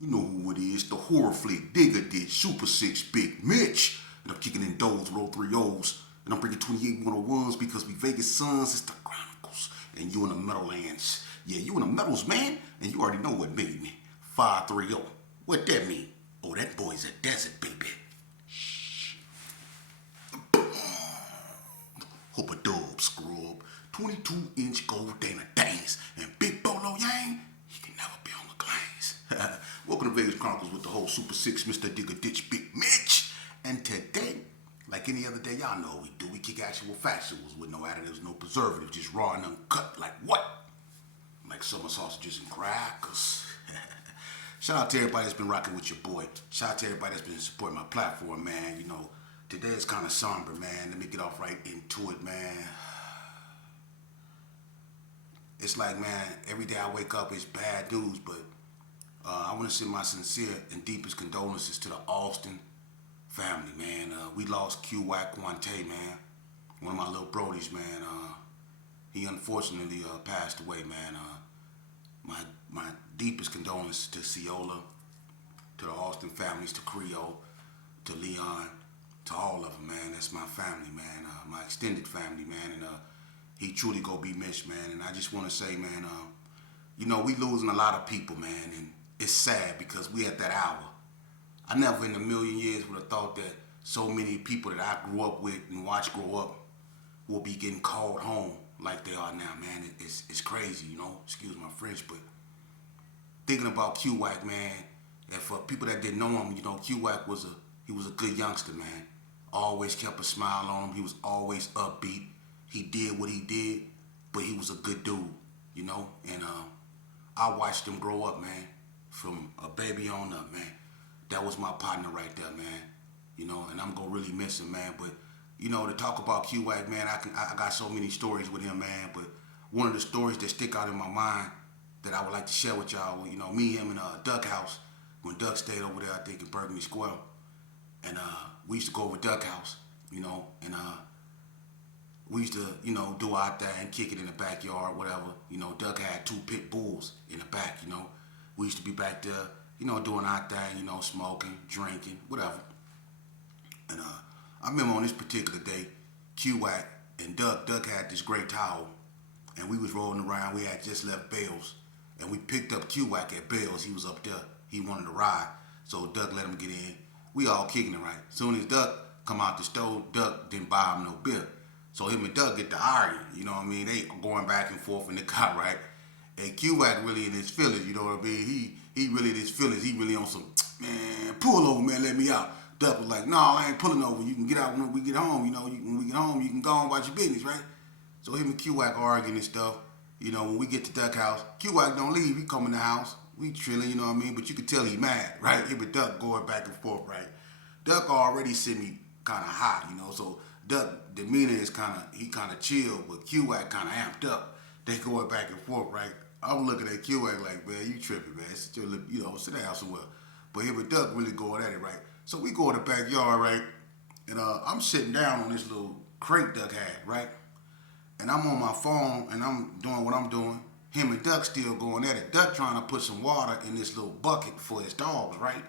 You know who it is, the horror flick Digger did, Super 6 Big Mitch. And I'm kicking in doors with all three O's. And I'm bringing 28 101s because we Vegas Suns, it's the Chronicles. And you in the Meadowlands. Yeah, you in the Metals, man. And you already know what made me. 530. What that mean? Oh, that boy's a desert, baby. Hope a dub scrub. 22-inch gold Dana dance. And Big Bolo Yang, he can never be on the glaze. Welcome to Vegas Chronicles with the whole Super 6, Mr. Digger Ditch, Big Mitch. And today, like any other day, y'all know what we do. We kick actual factuals with no additives, no preservatives, just raw and uncut. Like what? Like summer sausages and crackers. Shout out to everybody that's been rocking with your boy. Shout out to everybody that's been supporting my platform, man. You know, today is kind of somber, man. Let me get off right into it, man. It's like, man, every day I wake up, it's bad news, but I want to send my sincere and deepest condolences to the Austin family, man. We lost WAK, man. One of my little brodies, man. He unfortunately passed away, man. My deepest condolences to Ciola, to the Austin families, to Creole, to Leon, to all of them, man. That's my family, man. My extended family, man. And he truly go be missed, man. And I just want to say, man, you know, we losing a lot of people, man. And it's sad because we at that hour. I never in a million years would have thought that so many people that I grew up with and watched grow up will be getting called home like they are now, man. It's crazy, you know. Excuse my French, but thinking about WAK, man, and for people that didn't know him, you know, WAK was a good youngster, man. Always kept a smile on him. He was always upbeat. He did what he did, but he was a good dude, you know. And I watched him grow up, man, from a baby on up, man. That was my partner right there, man. You know, and I'm gonna really miss him, man. But you know, to talk about WAK, man, I got so many stories with him, man. But one of the stories that stick out in my mind that I would like to share with y'all, you know, me, him, and Duck House, when Duck stayed over there, I think in Burgundy Square, and we used to go over Duck House, you know, and we used to, you know, do our thing, kick it in the backyard, whatever. You know, Duck had 2 pit bulls in the back, you know. We used to be back there, you know, doing our thing, you know, smoking, drinking, whatever. And I remember on this particular day, WAK and Duck had this gray towel, and we was rolling around. We had just left Bales, and we picked up WAK at Bales. He was up there. He wanted to ride, so Duck let him get in. We all kicking it, right? Soon as Duck come out the store, Duck didn't buy him no beer. So him and Duck get to arguing, you know what I mean? They going back and forth in the car, right? And WAK really in his feelings, you know what I mean? He really in his feelings. He really on some, man, pull over, man, let me out. Duck was like, no, I ain't pulling over. You can get out when we get home, you know. When we get home, you can go on about your business, right? So him and WAK arguing and stuff. You know, when we get to Duck house, WAK don't leave. He come in the house. We chilling, you know what I mean? But you can tell he mad, right? Him and Duck going back and forth, right? Duck already sent me kind of hot, you know, so Duck demeanor is kind of chill, but WAK kind of amped up. They going back and forth, right? I'm looking at WAK like, man, you tripping, man. Still, you know, sit down somewhere. But him and Duck really going at it, right? So we go in the backyard, right? And I'm sitting down on this little crate Duck had, right? And I'm on my phone and I'm doing what I'm doing. Him and Duck still going at it. Duck trying to put some water in this little bucket for his dogs, right?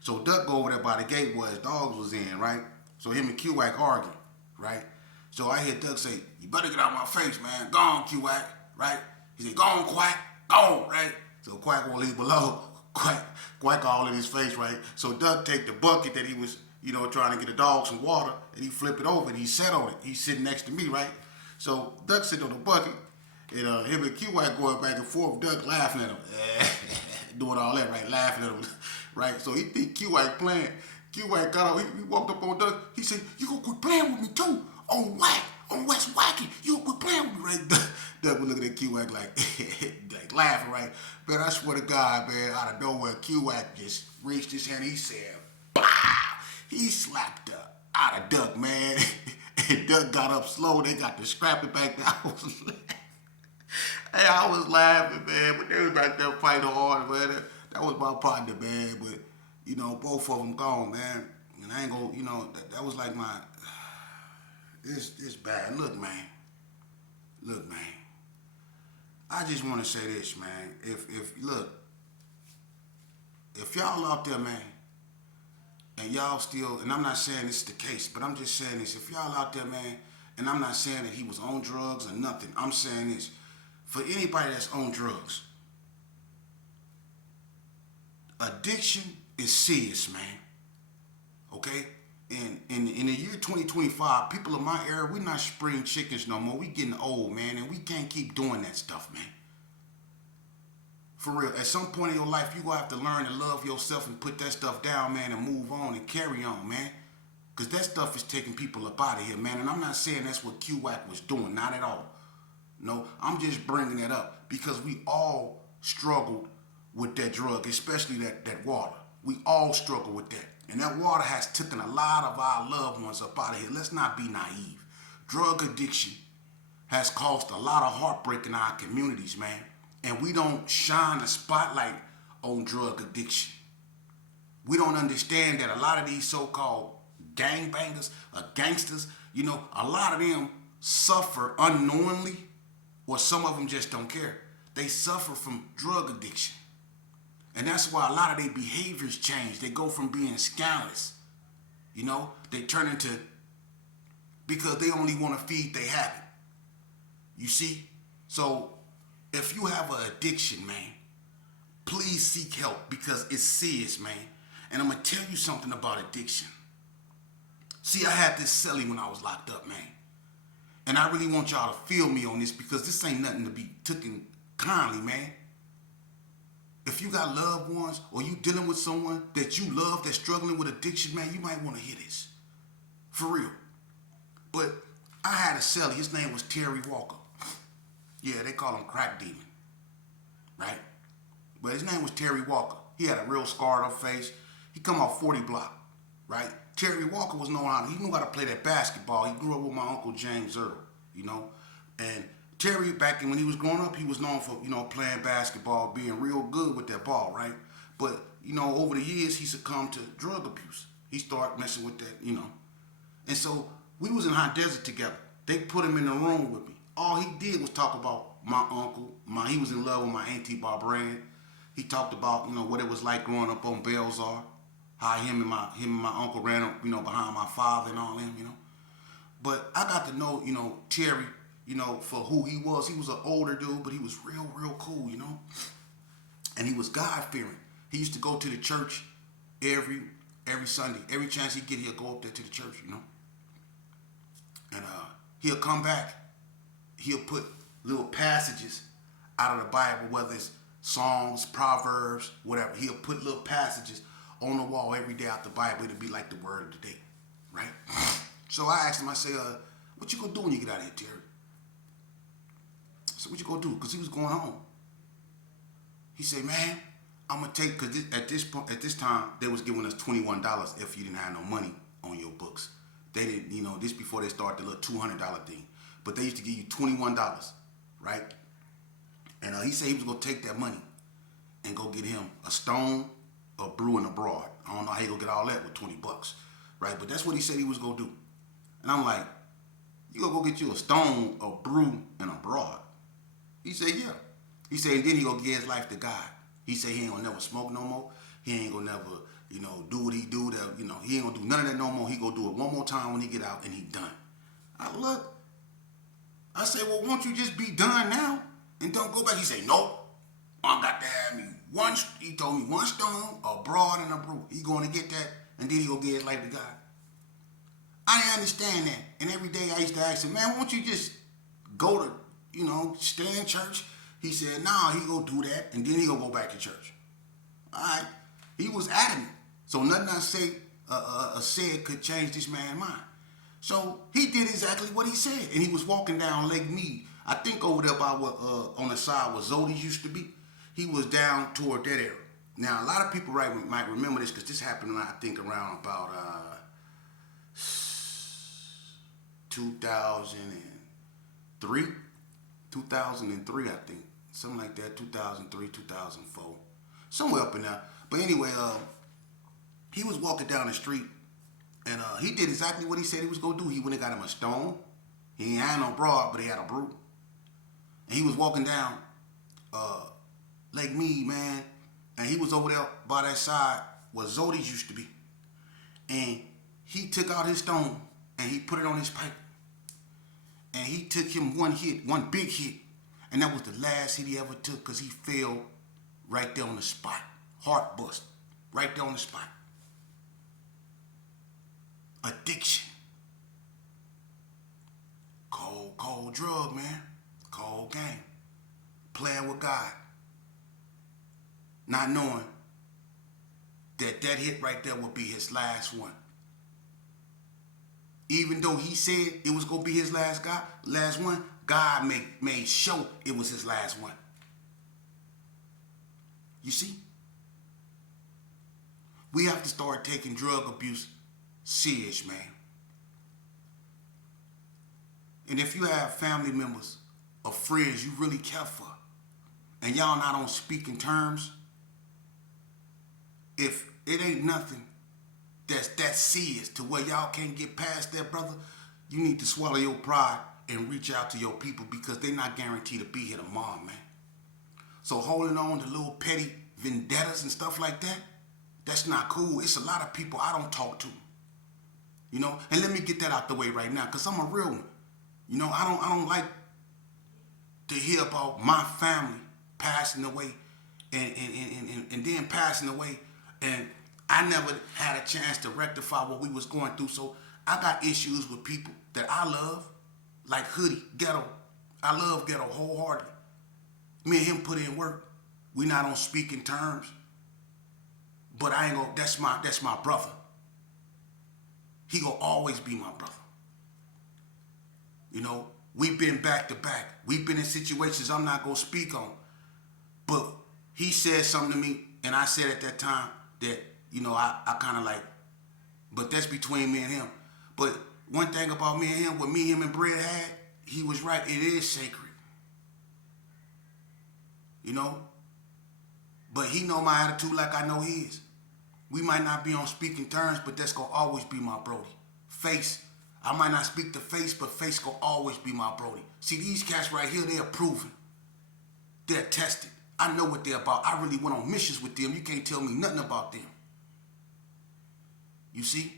So Duck go over there by the gate where his dogs was in, right? So him and WAK arguing, right? So I hear Duck say, you better get out of my face, man. Go on, WAK, right? He said, go on, Quack, go on, right? So Quack won't leave below. Quack all in his face, right? So Duck take the bucket that he was, you know, trying to get the dog some water, and he flip it over and he sat on it. He's sitting next to me, right? So Duck sitting on the bucket, and him and WAK going back and forth, Duck laughing at him. Doing all that, right? Laughing at him, right? So he think WAK playing. WAK got out, he walked up on Duck. He said, you gonna quit playing with me too? On WAK, on West Wacky, you gonna quit playing with me, right? Duck was looking at WAK like laughing, right? But I swear to God, man, out of nowhere, WAK just reached his hand. He said, "Bah!" He slapped the out of Duck, man. And Duck got up slow. They got to scrap it back down. Hey, I was laughing, man, but they was back there fighting hard, man. That was my partner, man. But you know, both of them gone, man. And I ain't gonna, you know, that was like my. It's bad. Look, man. I just want to say this, man. If look, if y'all out there, man, and y'all still, and I'm not saying this is the case, but I'm just saying this. If y'all out there, man, and I'm not saying that he was on drugs or nothing. I'm saying this. For anybody that's on drugs, addiction is serious, man. Okay? And in the year 2025, people of my era, we're not spring chickens no more. We getting old, man, and we can't keep doing that stuff, man. For real, at some point in your life, you're going to have to learn to love yourself and put that stuff down, man, and move on and carry on, man. Because that stuff is taking people up out of here, man. And I'm not saying that's what WAK was doing, not at all. No, I'm just bringing that up because we all struggled with that drug, especially that water. We all struggle with that. And that water has taken a lot of our loved ones up out of here. Let's not be naive. Drug addiction has caused a lot of heartbreak in our communities, man. And we don't shine a spotlight on drug addiction. We don't understand that a lot of these so-called gangbangers or gangsters, you know, a lot of them suffer unknowingly, or some of them just don't care. They suffer from drug addiction. And that's why a lot of their behaviors change. They go from being scandalous, you know, they turn into, because they only want to feed their habit. You see? So if you have an addiction, man, please seek help because it's serious, man. And I'm going to tell you something about addiction. See, I had this celly when I was locked up, man. And I really want y'all to feel me on this because this ain't nothing to be taken kindly, man. If you got loved ones or you dealing with someone that you love that's struggling with addiction, man, you might want to hear this. For real. But I had a celly. His name was Terry Walker. Yeah, they call him Crack Demon. Right? But his name was Terry Walker. He had a real scarred up face. He come off 40 block. Right? Terry Walker was known how, he knew how to play that basketball. He grew up with my uncle James Earl, you know. And Terry, back when he was growing up, he was known for, you know, playing basketball, being real good with that ball, right? But, you know, over the years, he succumbed to drug abuse. He started messing with that, you know. And so we was in Hot Desert together. They put him in the room with me. All he did was talk about my uncle. He was in love with my auntie Barbara. He talked about, you know, what it was like growing up on Belzar. How him and my uncle ran up, you know, behind my father and all them, you know. But I got to know, you know, Terry, you know, for who he was. He was an older dude, but he was real cool, you know. And he was God-fearing. He used to go to the church every Sunday. Every chance he get, he'll go up there to the church, you know. And he'll come back. He'll put little passages out of the Bible, whether it's Psalms, Proverbs, whatever. He'll put little passages on the wall every day out the Bible. It'll be like the word of the day, right? So I asked him, I say, what you gonna do when you get out of here, Terry? I said, what you gonna do? Because he was going home. He said, man, I'm gonna take, because at this time, they was giving us $21 if you didn't have no money on your books. They didn't, you know, this before they started the little $200 thing. But they used to give you $21, right? And he said he was gonna take that money and go get him a stone, a brew, and a broad. I don't know how he gonna get all that with $20, right? But that's what he said he was gonna do. And I'm like, you gonna go get you a stone, a brew, and a broad? He said, yeah. He said, and then he gonna give his life to God. He said he ain't gonna never smoke no more. He ain't gonna never, you know, do what he do. That, you know, he ain't gonna do none of that no more. He gonna do it one more time when he get out and he done. I look. I said, well, won't you just be done now and don't go back? He said, nope. I got to have me one. He told me one stone, a broad, and a brew. He going to get that, and then he gonna give his life to God. I didn't understand that, and every day I used to ask him, man, won't you just go to, you know, stay in church? He said, nah, he gonna do that, and then he gonna go back to church. All right, he was adamant, so nothing I said could change this man's mind. So he did exactly what he said, and he was walking down Lake Mead. I think over there by what on the side where Zodi's used to be. He was down toward that area. Now a lot of people might remember this because this happened, I think, around about 2003, I think, something like that. 2003, 2004, somewhere up in there. But anyway, he was walking down the street. And he did exactly what he said he was going to do. He went and got him a stone. He ain't had no broad, but he had a brew. And he was walking down Lake Mead, man. And he was over there by that side where Zodi's used to be. And he took out his stone and he put it on his pipe. And he took him one hit, one big hit. And that was the last hit he ever took because he fell right there on the spot. Heart bust. Right there on the spot. Addiction. Cold, cold drug, man. Cold game. Playing with God. Not knowing that that hit right there would be his last one. Even though he said it was going to be his last one, God made sure it was his last one. You see? We have to start taking drug abuse serious, man. And if you have family members or friends you really care for, and y'all not on speaking terms, if it ain't nothing that's that serious to where y'all can't get past that, brother, you need to swallow your pride and reach out to your people because they're not guaranteed to be here tomorrow, man. So holding on to little petty vendettas and stuff like that, that's not cool. It's a lot of people I don't talk to. You know, and let me get that out the way right now, because I'm a real one. You know, I don't like to hear about my family passing away and then passing away, and I never had a chance to rectify what we was going through. So I got issues with people that I love, like Hoodie, Ghetto. I love Ghetto wholeheartedly. Me and him put in work. We not on speaking terms, but I ain't gonna. That's my brother. He gonna always be my brother. You know, we've been back to back. We've been in situations I'm not gonna speak on. But he said something to me, and I said at that time that, you know, I kind of like, but that's between me and him. But one thing about me and him, what me, him, and Bread had, he was right. It is sacred. You know? But he know my attitude like I know his. We might not be on speaking terms, but that's gonna always be my Brody. Face, I might not speak to Face, but Face gonna always be my Brody. See, these cats right here, they're proven. They're tested. I know what they're about. I really went on missions with them. You can't tell me nothing about them. You see?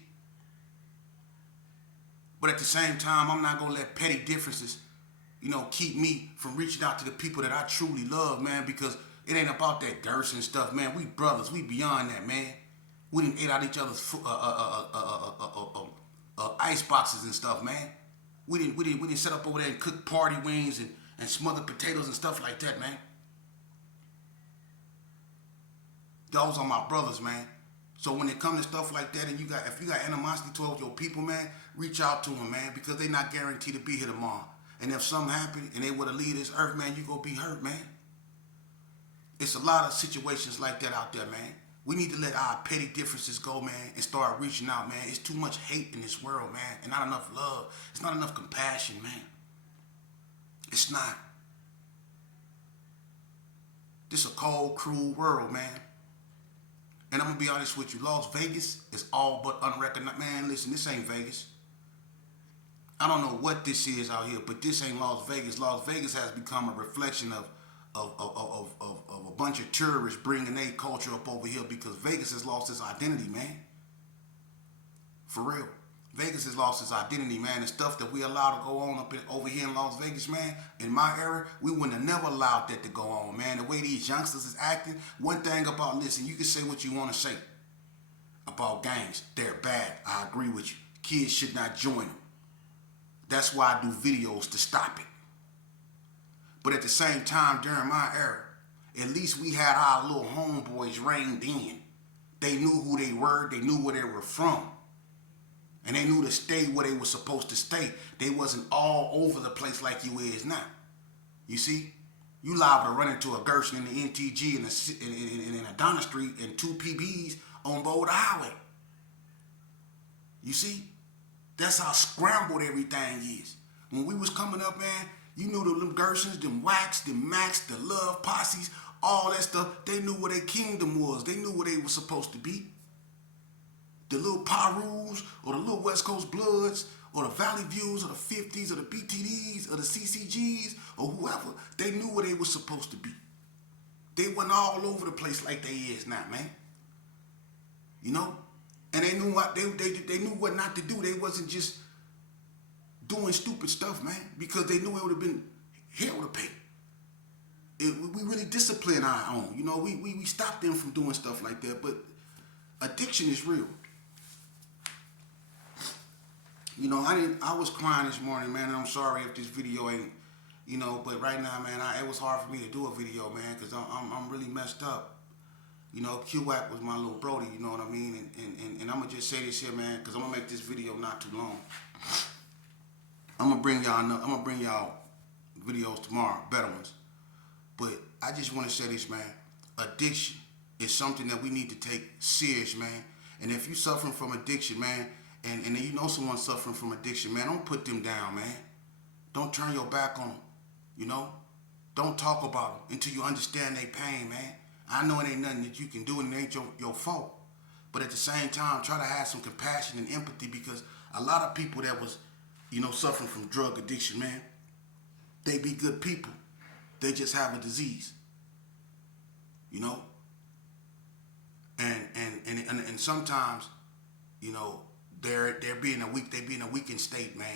But at the same time, I'm not gonna let petty differences, you know, keep me from reaching out to the people that I truly love, man, because it ain't about that dirt and stuff, man. We brothers. We beyond that, man. We done ate out each other's ice boxes and stuff, man. We didn't set up over there and cook party wings and smothered potatoes and stuff like that, man. Those are my brothers, man. So when it comes to stuff like that, and if you got animosity towards your people, man, reach out to them, man, because they not guaranteed to be here tomorrow. And if something happened and they were to leave this earth, man, you gonna be hurt, man. It's a lot of situations like that out there, man. We need to let our petty differences go, man, and start reaching out, man. It's too much hate in this world, man, and not enough love. It's not enough compassion, man. It's not. This is a cold, cruel world, man. And I'm going to be honest with you. Las Vegas is all but unrecognized. Man, listen, this ain't Vegas. I don't know what this is out here, but this ain't Las Vegas. Las Vegas has become a reflection of a bunch of tourists bringing their culture up over here because Vegas has lost its identity, man. For real. Vegas has lost its identity, man. The stuff that we allow to go on over here in Las Vegas, man, in my era, we wouldn't have never allowed that to go on, man. The way these youngsters is acting, one thing about, listen, you can say what you want to say about gangs. They're bad. I agree with you. Kids should not join them. That's why I do videos to stop it. But at the same time, during my era, at least we had our little homeboys reined in. They knew who they were. They knew where they were from. And they knew to stay where they were supposed to stay. They wasn't all over the place like you is now. You see? You liable to run into a Gerson in the NTG in Adonis Street and 2 PBs on Boulder Highway. You see? That's how scrambled everything is. When we was coming up, man, you knew them Gersons, them WAKs, them Max, the Love Posses, all that stuff. They knew where their kingdom was. They knew where they were supposed to be. The little Pirus or the little West Coast Bloods or the Valley Views or the 50s or the BTDs or the CCGs or whoever, they knew where they were supposed to be. They went all over the place like they is now, man. You know? And they knew what they knew what not to do. They wasn't just doing stupid stuff, man, because they knew it would have been hell to pay. We really discipline our own. You know, we stop them from doing stuff like that. But addiction is real. You know, I was crying this morning, man, and I'm sorry if this video ain't, you know, but right now, man, it was hard for me to do a video, man, because I'm really messed up. You know, WAK was my little brody, you know what I mean? And I'm going to just say this here, man, because I'm going to make this video not too long. I'm going to bring y'all videos tomorrow, better ones. But I just want to say this, man. Addiction is something that we need to take serious, man. And if you suffering from addiction, man, and you know someone suffering from addiction, man, don't put them down, man. Don't turn your back on them, you know? Don't talk about them until you understand their pain, man. I know it ain't nothing that you can do and it ain't your fault. But at the same time, try to have some compassion and empathy, because a lot of people that was, you know, suffering from drug addiction, man, they be good people. They just have a disease, you know? And sometimes, you know, they be in a weakened state, man.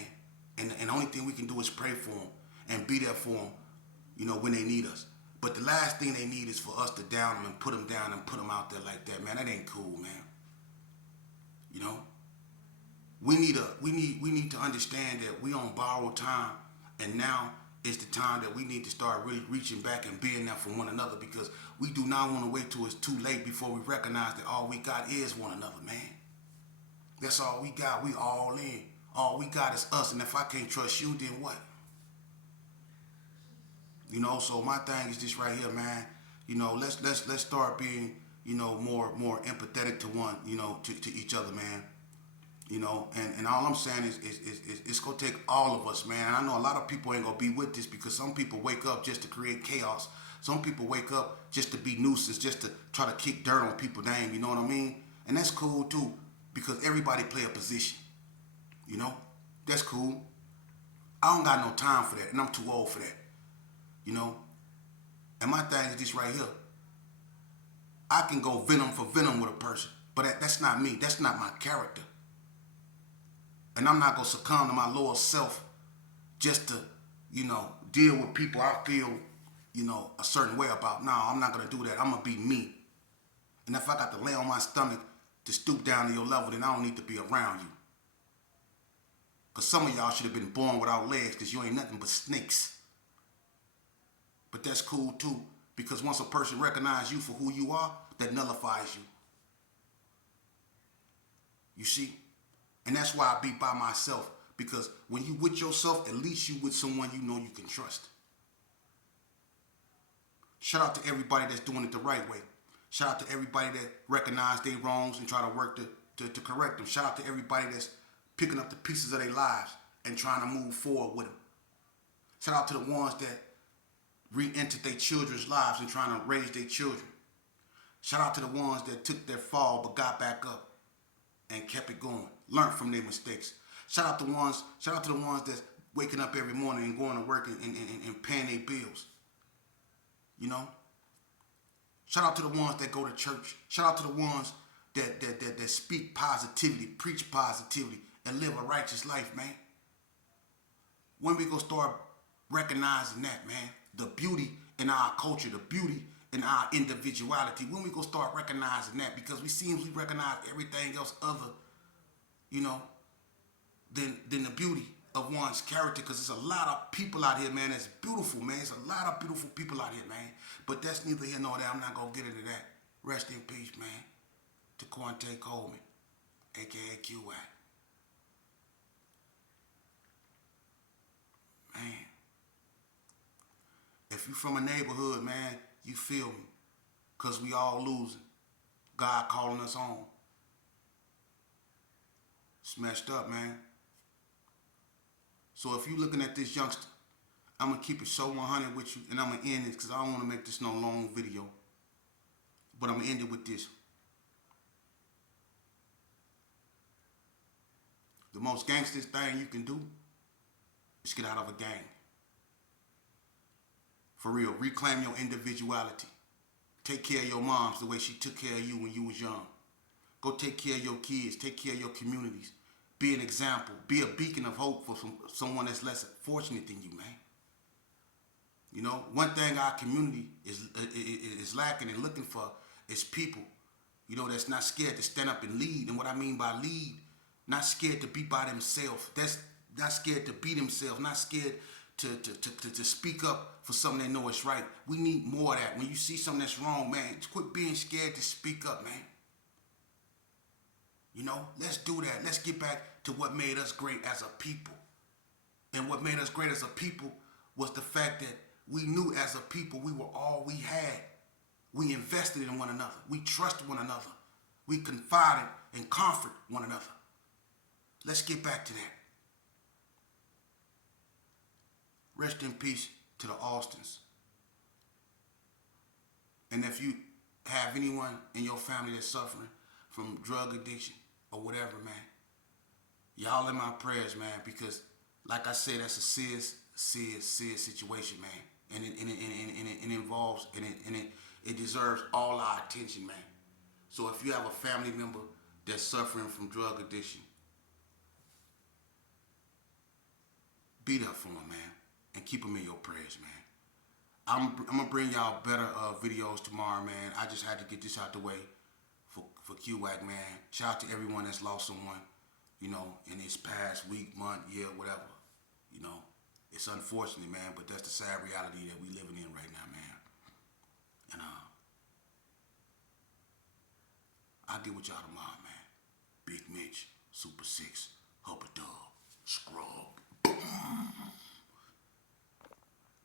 And the only thing we can do is pray for them and be there for them, you know, when they need us. But the last thing they need is for us to down them and put them down and put them out there like that, man. That ain't cool, man. You know, we need to understand that we on borrowed time, and now is the time that we need to start really reaching back and being there for one another, because we do not want to wait till it's too late before we recognize that all we got is one another, man. That's all we got. We all in. All we got is us, and if I can't trust you, then what? You know, so my thing is this right here, man. You know, let's start being, you know, more empathetic to one, you know, to each other, man. You know, and all I'm saying is it's gonna take all of us, man. And I know a lot of people ain't gonna be with this, because some people wake up just to create chaos. Some people wake up just to be nuisance, just to try to kick dirt on people's name, you know what I mean? And that's cool too, because everybody play a position. You know? That's cool. I don't got no time for that, and I'm too old for that. You know? And my thing is this right here. I can go venom for venom with a person, but that's not me. That's not my character. And I'm not going to succumb to my lower self just to, you know, deal with people I feel, you know, a certain way about. No, I'm not going to do that. I'm going to be me. And if I got to lay on my stomach to stoop down to your level, then I don't need to be around you. Because some of y'all should have been born without legs, because you ain't nothing but snakes. But that's cool too, because once a person recognizes you for who you are, that nullifies you. You see? And that's why I be by myself, because when you with yourself, at least you with someone you know you can trust. Shout out to everybody that's doing it the right way. Shout out to everybody that recognize their wrongs and try to work to correct them. Shout out to everybody that's picking up the pieces of their lives and trying to move forward with them. Shout out to the ones that re-entered their children's lives and trying to raise their children. Shout out to the ones that took their fall but got back up and kept it going. Learn from their mistakes. Shout out to the ones that's waking up every morning and going to work and paying their bills. You know? Shout out to the ones that go to church. Shout out to the ones that speak positivity, preach positivity, and live a righteous life, man. When we gonna start recognizing that, man, the beauty in our culture, the beauty in our individuality, when we gonna start recognizing that, because we recognize everything else other, you know, than the beauty of one's character, because there's a lot of people out here, man, that's beautiful, man. There's a lot of beautiful people out here, man. But that's neither here nor there. I'm not gonna get into that. Rest in peace, man, to Quante Coleman, aka WAK. Man, if you from a neighborhood, man, you feel me, because we all losing. God calling us home. It's messed up, man. So if you looking at this youngster, I'm going to keep it so 100 with you, and I'm going to end it because I don't want to make this no long video. But I'm going to end it with this. The most gangster thing you can do is get out of a gang. For real, reclaim your individuality. Take care of your moms the way she took care of you when you was young. Go take care of your kids. Take care of your communities. Be an example. Be a beacon of hope for someone that's less fortunate than you, man. You know, one thing our community is lacking and looking for is people, you know, that's not scared to stand up and lead. And what I mean by lead, not scared to be by themselves. That's not scared to be themselves. Not scared to speak up for something they know is right. We need more of that. When you see something that's wrong, man, quit being scared to speak up, man. You know, let's do that. Let's get back to what made us great as a people. And what made us great as a people was the fact that we knew as a people we were all we had. We invested in one another. We trusted one another. We confided and comforted one another. Let's get back to that. Rest in peace to the Austins. And if you have anyone in your family that's suffering from drug addiction or whatever, man, y'all in my prayers, man, because like I said, that's a serious situation, man. And it involves, and it deserves all our attention, man. So if you have a family member that's suffering from drug addiction, be there for them, man, and keep them in your prayers, man. I'm gonna bring y'all better videos tomorrow, man. I just had to get this out the way for QWAK, man. Shout out to everyone that's lost someone, you know, in this past week, month, year, whatever. You know, it's unfortunate, man, but that's the sad reality that we living in right now, man. And I'll get with y'all tomorrow, man. Big Mitch, Super 6, Hubba Dub, Scrub.